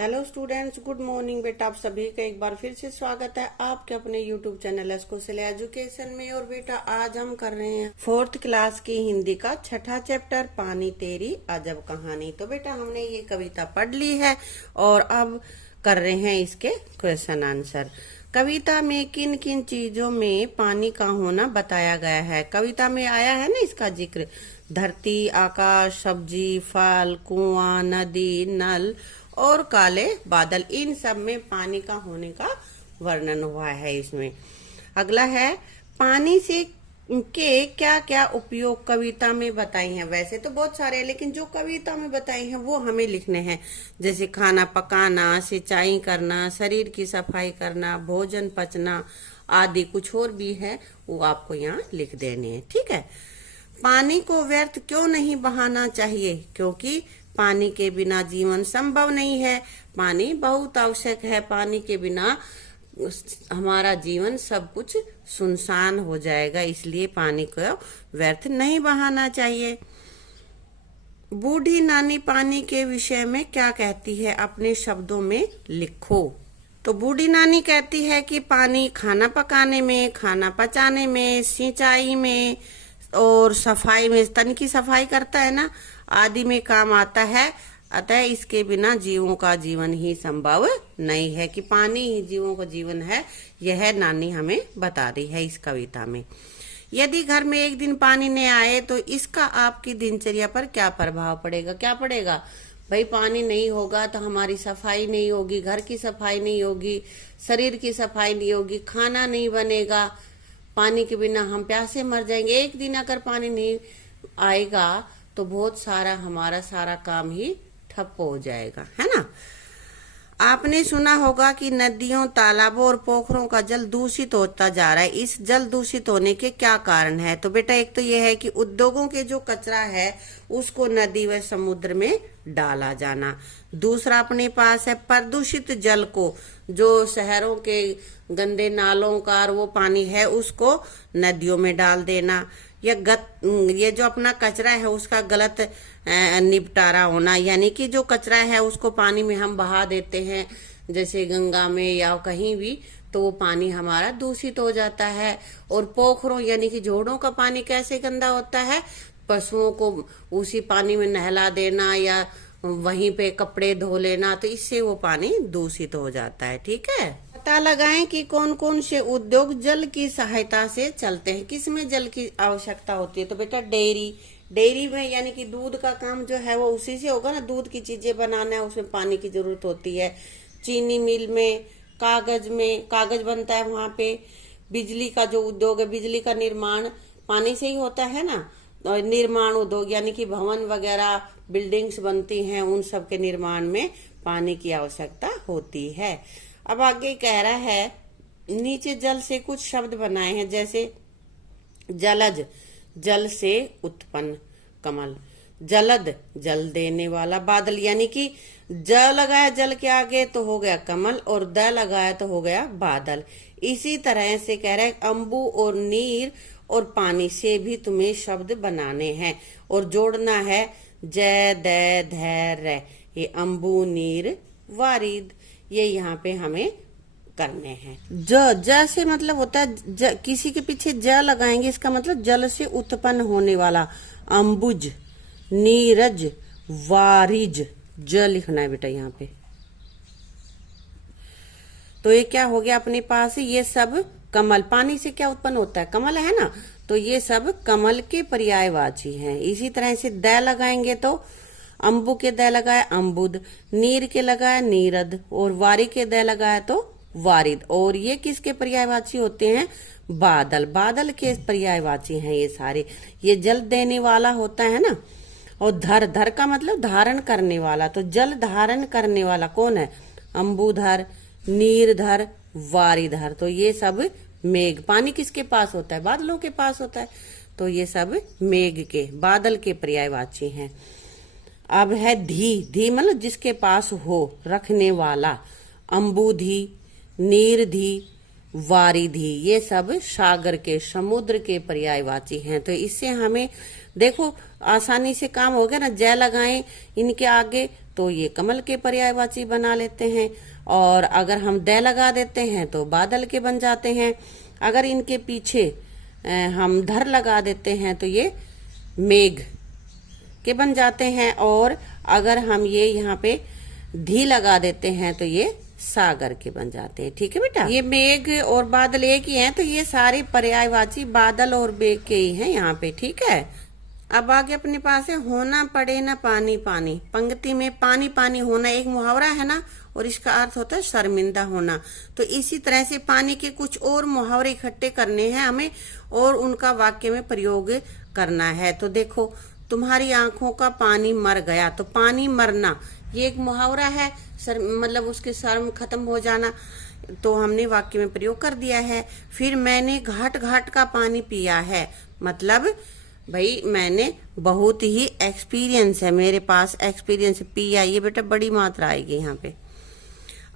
Hello students, good morning बेटा। आप सभी का एक बार फिर से स्वागत है आपके अपने यूट्यूब चैनल एस्कोसेले एजुकेशन में। और बेटा आज हम कर रहे हैं 4th क्लास की हिंदी का 6ठा चैप्टर पानी तेरी अजब कहानी। तो बेटा हमने ये कविता पढ़ ली है और अब कर रहे हैं इसके क्वेश्चन आंसर। कविता में किन किन चीजों में पानी का होना बताया गया है। कविता में आया है ना इसका जिक्र, धरती, आकाश, सब्जी, फल, कुआं, नदी, नल और काले बादल, इन सब में पानी का होने का वर्णन हुआ है इसमें। अगला है पानी से के क्या क्या उपयोग कविता में बताई हैं। वैसे तो बहुत सारे हैं लेकिन जो कविता में बताई हैं वो हमें लिखने हैं, जैसे खाना पकाना, सिंचाई करना, शरीर की सफाई करना, भोजन पचना आदि। कुछ और भी है वो आपको यहाँ लिख देने हैं, ठीक है। पानी को व्यर्थ क्यों नहीं बहाना चाहिए, क्योंकि पानी के बिना जीवन संभव नहीं है। पानी बहुत आवश्यक है, पानी के बिना हमारा जीवन सब कुछ सुनसान हो जाएगा, इसलिए पानी को व्यर्थ नहीं बहाना चाहिए। बूढ़ी नानी पानी के विषय में क्या कहती है, अपने शब्दों में लिखो। तो बूढ़ी नानी कहती है कि पानी खाना पकाने में, खाना पचाने में, सिंचाई में और सफाई में, तन की सफाई करता है ना, आदि में काम आता है। अतः इसके बिना जीवों का जीवन ही संभव नहीं है, कि पानी ही जीवों का जीवन है, यह नानी हमें बता रही है इस कविता में। यदि घर में एक दिन पानी नहीं आए तो इसका आपकी दिनचर्या पर क्या प्रभाव पड़ेगा। क्या पड़ेगा भाई, पानी नहीं होगा तो हमारी सफाई नहीं होगी, घर की सफाई नहीं होगी, शरीर की सफाई नहीं होगी, खाना नहीं बनेगा। पानी के बिना हम प्यासे मर जाएंगे। एक दिन अगर पानी नहीं आएगा तो बहुत सारा हमारा सारा काम ही ठप हो जाएगा, है ना। आपने सुना होगा कि नदियों, तालाबों और पोखरों का जल दूषित होता जा रहा है। इस जल दूषित होने के क्या कारण है। तो बेटा एक तो यह है कि उद्योगों के जो कचरा है उसको नदी व समुद्र में डाला जाना। दूसरा अपने पास है प्रदूषित जल को, जो शहरों के गंदे नालों का वो पानी है उसको नदियों में डाल देना। ये जो अपना कचरा है उसका गलत निपटारा होना, यानी कि जो कचरा है उसको पानी में हम बहा देते हैं, जैसे गंगा में या कहीं भी, तो वो पानी हमारा दूषित हो जाता है। और पोखरों यानी कि जोड़ों का पानी कैसे गंदा होता है, पशुओं को उसी पानी में नहला देना या वहीं पे कपड़े धो लेना, तो इससे वो पानी दूषित हो जाता है, ठीक है। पता लगाएं कि कौन कौन से उद्योग जल की सहायता से चलते हैं। किसमें जल की आवश्यकता होती है। तो बेटा डेयरी में, यानी कि दूध का काम जो है वो उसी से होगा ना, दूध की चीजें बनाना है उसमें पानी की जरूरत होती है। चीनी मिल में, कागज बनता है वहां पे। बिजली का जो उद्योग है, बिजली का निर्माण पानी से ही होता है ना। और निर्माण उद्योग यानी कि भवन वगैरह बिल्डिंग्स बनती हैं, उन सब के निर्माण में पानी की आवश्यकता होती है। अब आगे कह रहा है, नीचे जल से कुछ शब्द बनाए हैं, जैसे जलज, जल से उत्पन्न, कमल, जलद, जल देने वाला, बादल, यानी कि ज लगाया जल के आगे तो हो गया कमल और द लगाया तो हो गया बादल। इसी तरह से कह रहा है अंबु और नीर और पानी से भी तुम्हें शब्द बनाने हैं और जोड़ना है जय द धैर्य, ये अंबु नीर वारिद, ये यहाँ पे हमें करने हैं। ज से मतलब होता है किसी के पीछे ज लगाएंगे, इसका मतलब जल से उत्पन्न होने वाला। अंबुज, नीरज, वारिज, ज लिखना है बेटा यहाँ पे। तो ये क्या हो गया अपने पास, ये सब कमल, पानी से क्या उत्पन्न होता है, कमल है ना, तो ये सब कमल के पर्यायवाची हैं। इसी तरह से द लगाएंगे तो अंबु के द लगाया अंबुद, नीर के लगाया नीरद और वारी के द लगाया तो वारिद। और ये किसके पर्यायवाची होते हैं, बादल, बादल के पर्यायवाची हैं ये सारे। ये जल देने वाला होता है ना। और धर का मतलब धारण करने वाला, तो जल धारण करने वाला कौन है, अंबुधर, नीरधर, वारिधर। तो ये सब मेघ, पानी किसके पास होता है, बादलों के पास होता है, तो ये सब मेघ के, बादल के पर्यायवाची हैं। अब है धी मतलब जिसके पास हो, रखने वाला, अंबुधी, नीरधी, वारिधी, ये सब सागर के, समुद्र के पर्यायवाची हैं। तो इससे हमें देखो आसानी से काम हो गया ना। जय लगाएं इनके आगे तो ये कमल के पर्यायवाची बना लेते हैं, और अगर हम दै लगा देते हैं तो बादल के बन जाते हैं। अगर इनके पीछे हम धर लगा देते हैं तो ये मेघ के बन जाते हैं, और अगर हम ये यहाँ पे धी लगा देते हैं तो ये सागर के बन जाते हैं। ठीक है बेटा, ये मेघ और बादल एक ही हैं, तो ये सारे पर्यायवाची बादल और मेघ के ही हैं यहाँ पे। ठीक है, अब आगे अपने पास है होना पड़े ना पानी पानी। पंक्ति में पानी पानी होना एक मुहावरा है ना, और इसका अर्थ होता है शर्मिंदा होना। तो इसी तरह से पानी के कुछ और मुहावरे इकट्ठे करने हैं हमें, और उनका वाक्य में प्रयोग करना है। तो देखो, तुम्हारी आंखों का पानी मर गया, तो पानी मरना ये एक मुहावरा है, मतलब उसके शर्म खत्म हो जाना, तो हमने वाक्य में प्रयोग कर दिया है। फिर मैंने घाट घाट का पानी पिया है, मतलब भाई मैंने बहुत ही एक्सपीरियंस है, मेरे पास एक्सपीरियंस। पिया ये बेटा बड़ी मात्रा आएगी यहाँ पे।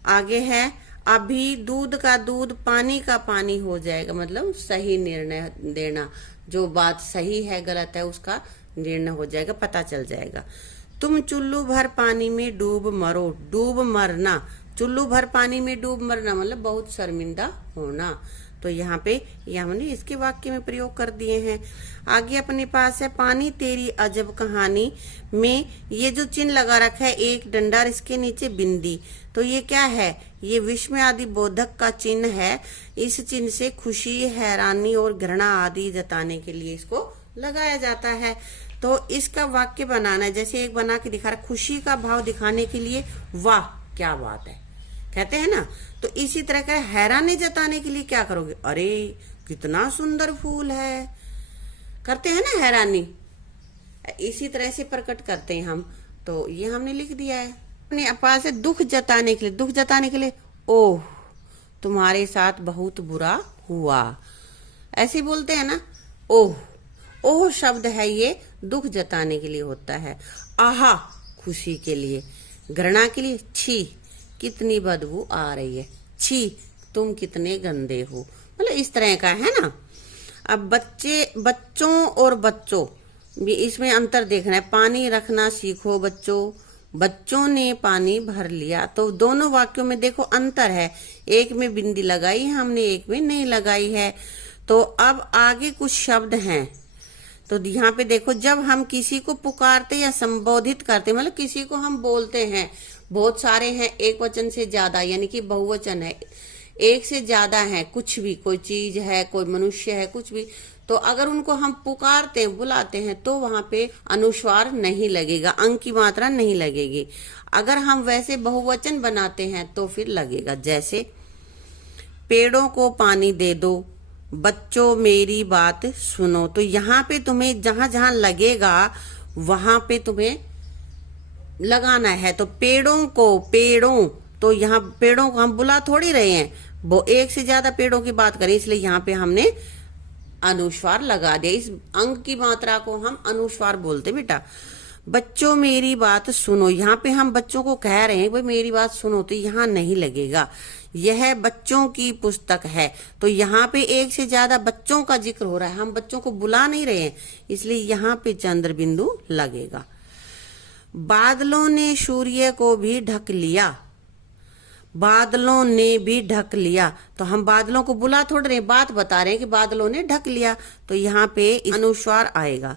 आगे है अभी दूध का दूध पानी का पानी हो जाएगा, मतलब सही निर्णय देना, जो बात सही है गलत है उसका निर्णय हो जाएगा, पता चल जाएगा। तुम चुल्लू भर पानी में डूब मरो, डूब मरना, चुल्लू भर पानी में डूब मरना मतलब बहुत शर्मिंदा होना। तो यहाँ पे ये हमने इसके वाक्य में प्रयोग कर दिए हैं। आगे अपने पास है पानी तेरी अजब कहानी में, ये जो चिन्ह लगा रखा है एक डंडा, इसके नीचे बिंदी, तो ये क्या है, ये विस्मय आदि बोधक का चिन्ह है। इस चिन्ह से खुशी, हैरानी और घृणा आदि जताने के लिए इसको लगाया जाता है। तो इसका वाक्य बनाना है, जैसे एक बना के दिखा रहा, खुशी का भाव दिखाने के लिए वाह क्या बात है कहते हैं ना, तो इसी तरह का हैरानी जताने के लिए क्या करोगे, अरे कितना सुंदर फूल है, करते हैं ना हैरानी, इसी तरह से प्रकट करते हैं हम। तो ये हमने लिख दिया है। अपने पास है दुख जताने के लिए, दुख जताने के लिए ओह तुम्हारे साथ बहुत बुरा हुआ, ऐसे बोलते हैं ना, ओह। ओह शब्द है ये दुख जताने के लिए होता है। आहा खुशी के लिए। घृणा के लिए छी कितनी बदबू आ रही है, छी तुम कितने गंदे हो, मतलब इस तरह का है ना। अब बच्चों और बच्चों भी इसमें अंतर देखना है। पानी रखना सीखो बच्चों, बच्चों ने पानी भर लिया, तो दोनों वाक्यों में देखो अंतर है, एक में बिंदी लगाई है हमने, एक में नहीं लगाई है। तो अब आगे कुछ शब्द हैं, तो यहाँ पे देखो, जब हम किसी को पुकारते या संबोधित करते, मतलब किसी को हम बोलते हैं, बहुत सारे हैं, एक वचन से ज्यादा यानी कि बहुवचन है, एक से ज्यादा है, कुछ भी, कोई चीज है, कोई मनुष्य है, कुछ भी, तो अगर उनको हम पुकारते हैं, बुलाते हैं, तो वहां पे अनुस्वार नहीं लगेगा, अंक की मात्रा नहीं लगेगी। अगर हम वैसे बहुवचन बनाते हैं तो फिर लगेगा, जैसे पेड़ों को पानी दे दो, बच्चों मेरी बात सुनो, तो यहाँ पे तुम्हें जहां जहां लगेगा वहां पे तुम्हें लगाना है। तो पेड़ों, तो यहाँ पेड़ों को हम बुला थोड़ी रहे हैं, वो एक से ज्यादा पेड़ों की बात करें, इसलिए यहाँ पे हमने अनुस्वार लगा दिया। इस अंक की मात्रा को हम अनुस्वार बोलते बेटा। बच्चों मेरी बात सुनो, यहाँ पे हम बच्चों को कह रहे हैं भाई मेरी बात सुनो, तो यहाँ नहीं लगेगा। यह बच्चों की पुस्तक है, तो यहाँ पे एक से ज्यादा बच्चों का जिक्र हो रहा है, हम बच्चों को बुला नहीं रहे हैं, इसलिए यहाँ पे चंद्र बिंदु लगेगा। बादलों ने सूर्य को भी ढक लिया, बादलों ने भी ढक लिया, तो हम बादलों को बुला थोड़ रहे, बात बता रहे हैं कि बादलों ने ढक लिया, तो यहाँ पे अनुस्वार आएगा।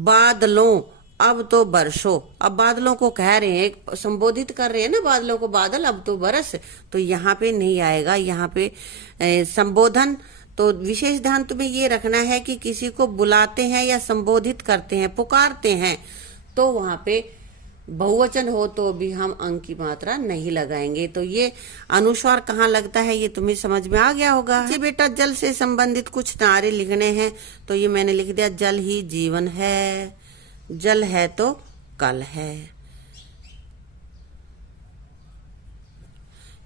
बादलों, अब तो बरसो, अब बादलों को कह रहे हैं, संबोधित कर रहे हैं ना बादलों को, बादल अब तो बरस, तो यहाँ पे नहीं आएगा। यहाँ पे संबोधन, तो विशेष ध्यान तुम्हें ये रखना है कि किसी को बुलाते हैं या संबोधित करते हैं, पुकारते हैं, तो वहां पे बहुवचन हो तो भी हम अंक की मात्रा नहीं लगाएंगे। तो ये अनुस्वार कहाँ लगता है ये तुम्हें समझ में आ गया होगा। जी बेटा, जल से संबंधित कुछ नारे लिखने हैं, तो ये मैंने लिख दिया, जल ही जीवन है, जल है तो कल है।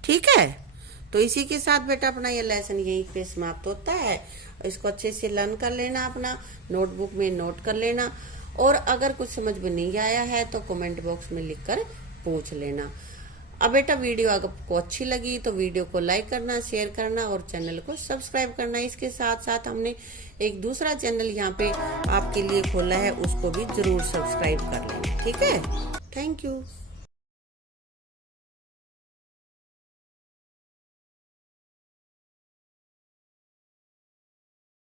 ठीक है, तो इसी के साथ बेटा अपना ये लेसन यहीं पे समाप्त होता है। इसको अच्छे से लर्न कर लेना, अपना नोटबुक में नोट कर लेना, और अगर कुछ समझ में नहीं आया है तो कमेंट बॉक्स में लिखकर पूछ लेना। अब बेटा वीडियो अगर आपको अच्छी लगी तो वीडियो को लाइक करना, शेयर करना और चैनल को सब्सक्राइब करना। इसके साथ साथ हमने एक दूसरा चैनल यहाँ पे आपके लिए खोला है, उसको भी जरूर सब्सक्राइब कर लेना। ठीक है, थैंक यू।